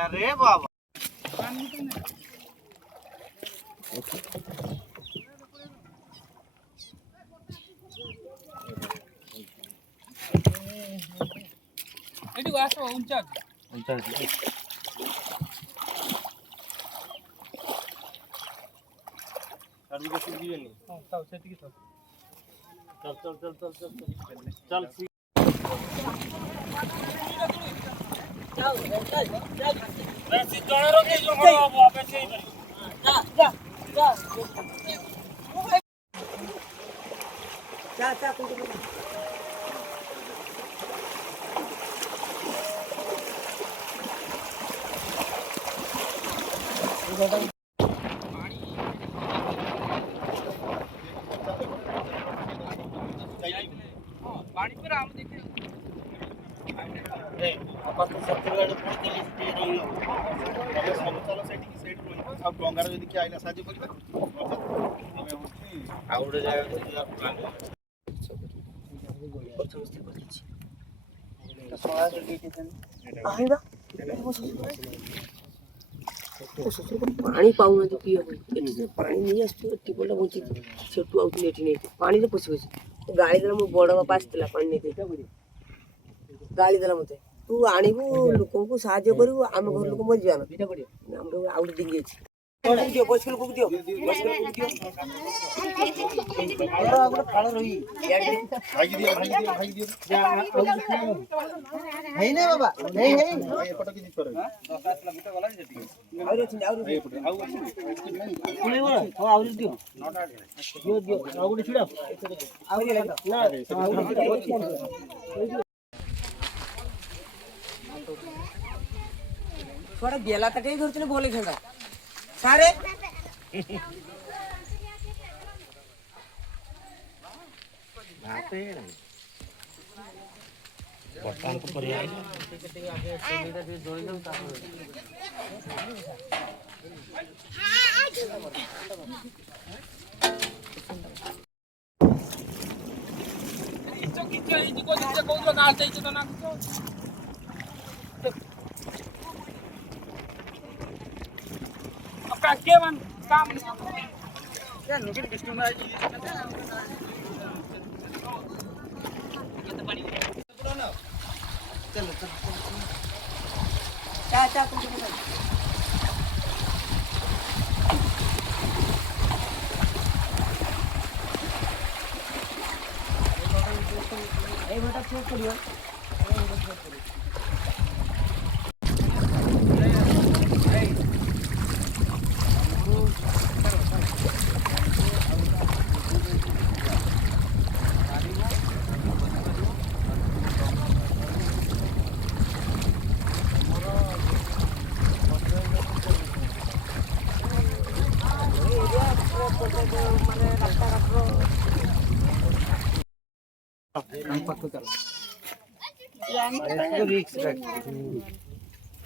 अरे बाबा ଏଠି ଆସ ଉଞ୍ଚା ଉଞ୍ଚା कर के सीधी नहीं हां तब से ठीक है चल चल चल चल चल चल चल वैसे जण रोके जो बाबू आपे से जा जा जा जा जा पानी पर हम देखे ए अपन तो सब गाड़ी पहुंच गई सिटी रही हो तबे सब चलो सेटिंग सेट रही अब गंगार यदि कि आइला साजी करबा हमें होची आउडे जाय प्लान समस्ते करछि तो सोळा गेट आइबा पानी पाऊना तो पियो पानी नहीं आसतो टिपोला बोची सेटू आउटले एठी नहीं पानी रे पसी पसी गाड़ी देला मो बड़ बापा आस्तिला पानी नहीं गाड़ी देला मते तू आनिबू लोकन को सहाय्य करिवो हम घर लोक मर जाना हम आउट दिन गेछि दियो बसकल को दियो बसकल को दियो और आगुन फाळ रही भागी दियो है ना बाबा नहीं है ये फोटो की छोरे 10 किलोमीटर गला जेती और अछि ये फोटो आउ अछि नहीं बोला हो और दियो दियो आगुन छिड़ा और ये ना थोड़ा गेला तटे धरतले बोले खेंगा सारे बर्तमान को पर आइ आगे सुविधा दे जोई दम ता इचो किचो इचो को दिसे कोजो ना आते इचो ना किचो अपना के मन काम क्या नुकिन डिस्ट्रिक्ट में चलो चलो चा चा कुछ ए बेटा चेक करियो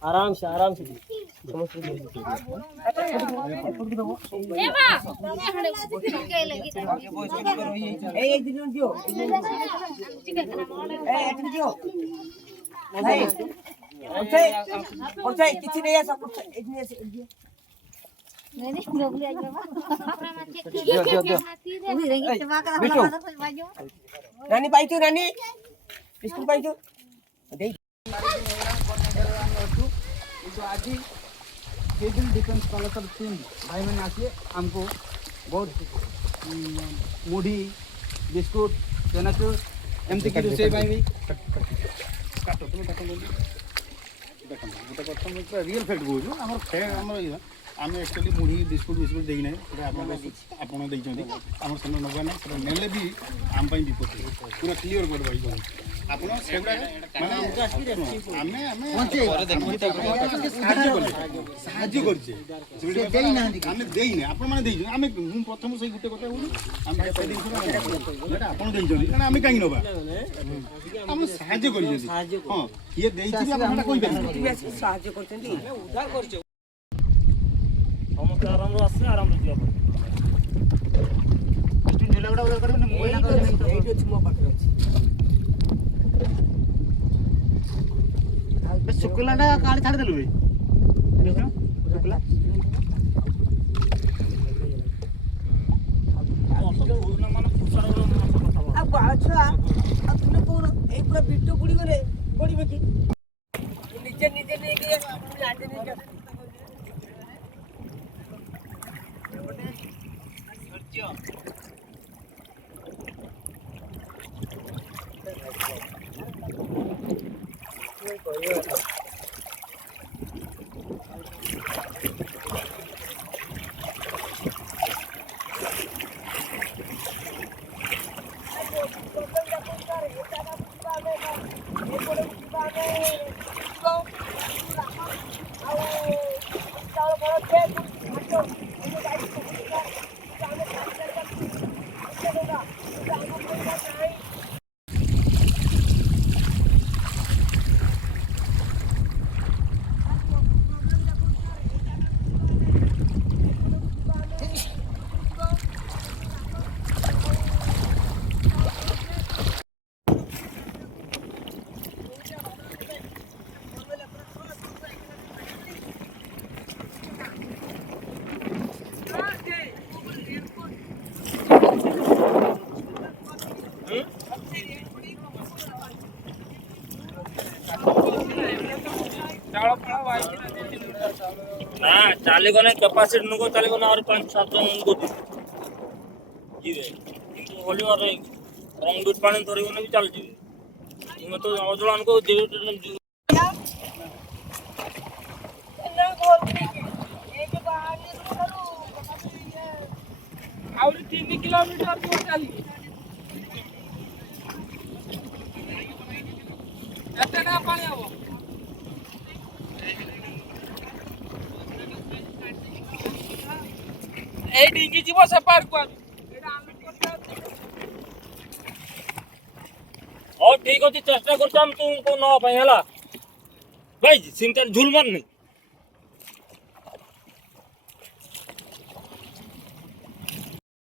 आराम से एक दिन दियो नहीं और किसी नहीं ऐसा कुछ इतनी ऐसे दियो नहीं लोग ले आइए रानी पाई तो रानी स्कूल पाई तो दे तो आज सिविल डिफेंस कॉलेज टीम भाई मैंने आसिए हमको बहुत मुढ़ी बिस्कुट चनाचूर एमती की रोषे भाई काटो तुम काटो देखो गोटे प्रथम रियल फैक्ट कहूँ आम आम एक्चुअली मुढ़ी बिस्कुट देना आपड़ देखते आम से नवा ना नेले भी आम विपद पूरा क्लीयर कर भाई आपड़ से साहाଯ୍य करछे आपण माने आम प्रथम से गोटे कथा आप कहीं नवा आम साहाଯ୍य कर हाँ किए साहाଯ୍य कर समस्त आराम आसे आराम झेला गुड़ा उधार करें ଅଛି ମୋ ପାଖରେ ଅଛି। ଶୁଖିଲାଟା କାଳେ ଛାଡ଼ିଦେଲୁ ବେ ଶୁଖିଲା ଆଉ ବାଳ ଛୁଆ ଆଉ ତୁମେ କହୁନ ଏଇ ପୁରା ବିଟୁ ବୁଡ଼ି ଗଲେ ପଡ଼ିବେ କି? ନିଜେ ନିଜେ ନେଇକି ଲାଣ୍ଡି ନେଇକି ଆସିବି। ନା ଚାଲିବ ନା कैपेसिटी नुको ଚାଲିବ ନା और 5-7 ଜଣ नुको ଯିବେ କିନ୍ତୁ ହୋଲି ମାରେ ରଙ୍ଗ ଦୁଟ ପାଣି ଧରିବ ନା ବି ଚାଲି ଯିବେ ତୁମେ ତ ଅଜଳାनको ଆହୁରି 3 କିଲୋମିଟର ଯିବ ଚାଲି ଏତେ ନା ପାଣି ହବ এই ডিঙ্গি ଯିବ ସେ ପାର୍କ କୁ ହଉ ଠିକ ଅଛି ଚେଷ୍ଟା କରୁଛୁ ଆମେ ତୁମକୁ ନବା ପାଇଁ ହେଲା ଭାଇ ସିମଟାର ଝୁଲ ମାରନି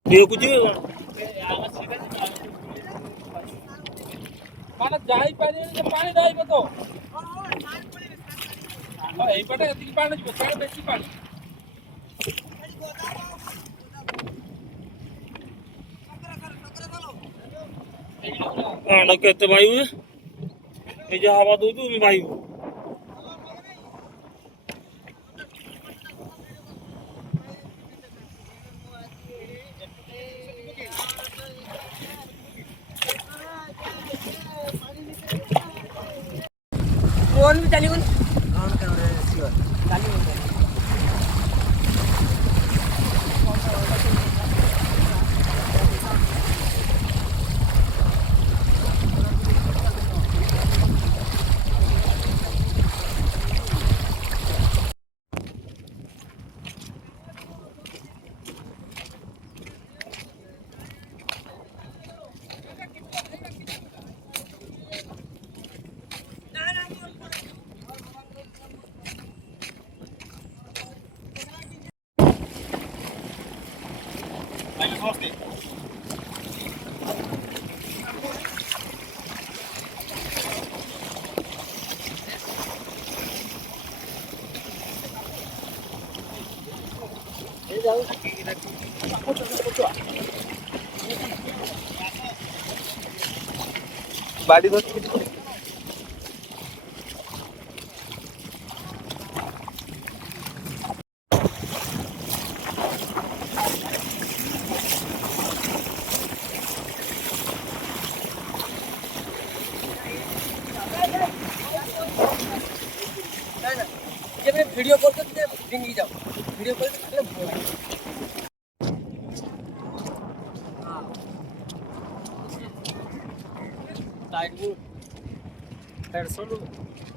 ଯିବେ ମାନେ ଯାଇ ପାରିବେନି ଯେ ପାଣି ରହିବ ତ এইপଟେ ଏତିକି ପାଣି ଯିବ ସେଟା ବେଶୀ ପାଣି ପାଣିଟା କେତେ ପାଇବୁ ନିଜେ ହାवा ଦଉଛୁ ପାଇବୁ फोन भी चली कौन कैमरा सियोर चली बाड़ी धरछि वीडियो कॉल करके डिंगी जाओ वीडियो कॉल करके टाइट 150